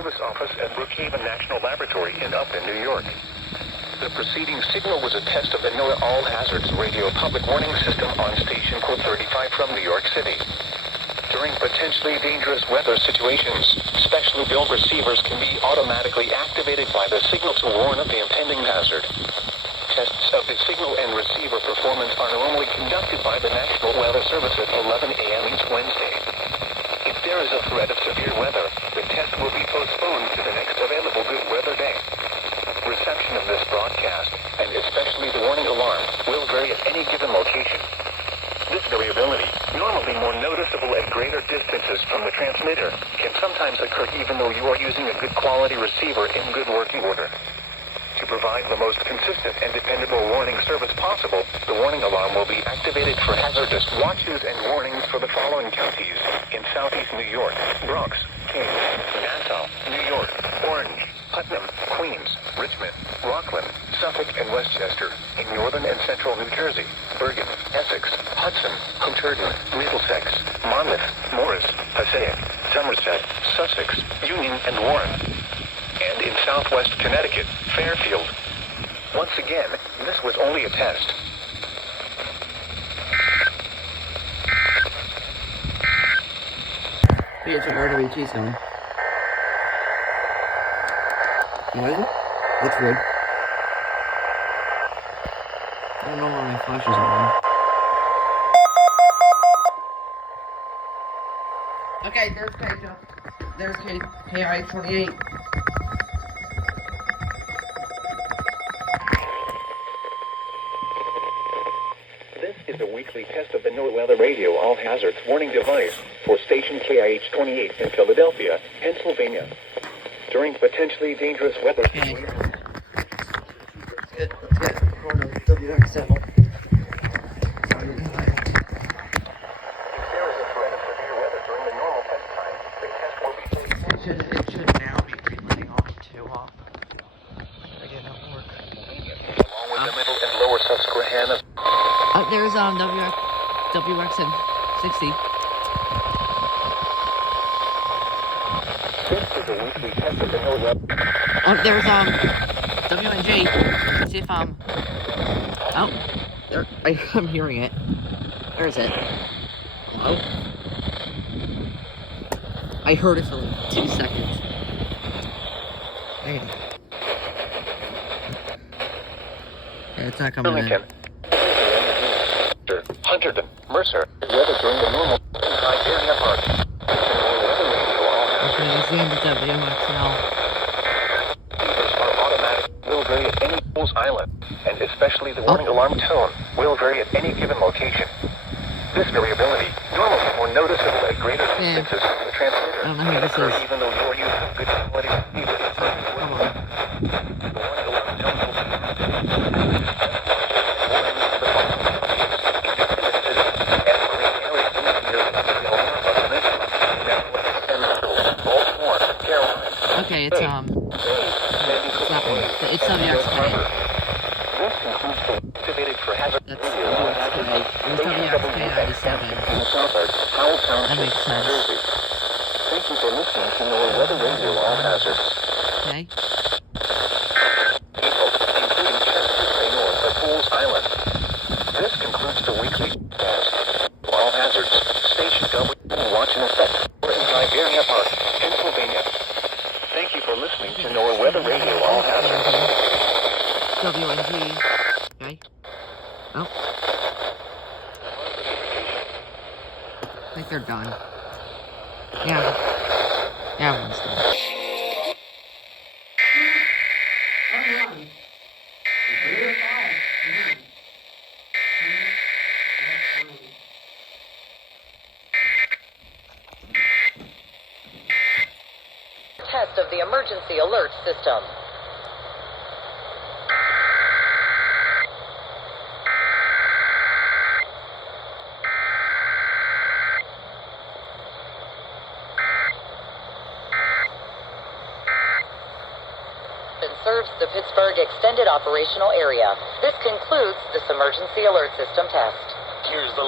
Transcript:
Service Office at Brookhaven National Laboratory in Upton, New York. The preceding signal was a test of the NOAA All Hazards Radio Public Warning System on station code 35 from New York City. During potentially dangerous weather situations, specially built receivers can be automatically activated by the signal to warn of the impending hazard. Tests of the signal and receiver performance are normally conducted by the National Weather Service at 11 a.m. each Wednesday. If there is a threat of severe weather, the test will be postponed to the next available good weather day. Reception of this broadcast, and especially the warning alarm, will vary at any given location. This variability, normally more noticeable at greater distances from the transmitter, can sometimes occur even though you are using a good quality receiver in good working order. To provide the most consistent and dependable warning service possible, the warning alarm will be activated for hazardous watches and warnings for the following counties in southeast New York: Bronx, Kings, Nassau, New York, Orange, Putnam, Queens, Richmond, Rockland, Suffolk, and Westchester. In northern and central New Jersey: Bergen, Essex, Hudson, Hunterdon, Middlesex, Monmouth, Morris, Passaic, Somerset, Sussex, Union, and Warren. And in southwest Connecticut, Fairfield. Once again, this was only a test. Hey, it's an RWT zone. What is it? That's weird. I don't know why my flash isn't on. Okay, there's K, Jeff. There's KI-28. This is a weekly test of the NOAA Weather Radio All Hazards Warning Device for station KIH-28 in Philadelphia, Pennsylvania. During potentially dangerous weather situations. Let's get WXL. It should now be relaying off to again at work. Along with the middle and lower Susquehanna. There's WXN 60. This is a weekly test of the NOAA. There's WNJ. Let's see if there, I'm hearing it. Where is it? Hello? I heard it for like 2 seconds. Hey. Yeah, it's not coming in. Hunterdon, Mercer, weather during the normal Iberia Park. Okay, this is the WXL. Are automatic, will vary at any Bulls Island, and especially the warning alarm tone will vary at any given location. This variability, normally more noticeable at greater distances from the transmitter, I don't know who this is. even though you're using good quality receiver. Come on. The warning alarm tone will be activated. Okay, it's that one. It's WXK. This concludes the activated for hazard. That's WXK. It was WXK 97. That makes sense. Thank you for listening to NOAA Weather Radio All Hazards. Okay. Including Chesapeake Bay North of Bulls Island. This concludes the weekly test. All Hazards. Station W. Watch and effect. We're in Iberia Park, Pennsylvania. Thank you for listening to NOAA Weather Radio All Hazards. WNG. Okay. Oh. I think they're done. Yeah. Yeah, one's done. Test of the emergency alert system. Serves the Pittsburgh Extended Operational Area. This concludes this emergency alert system test. Here's the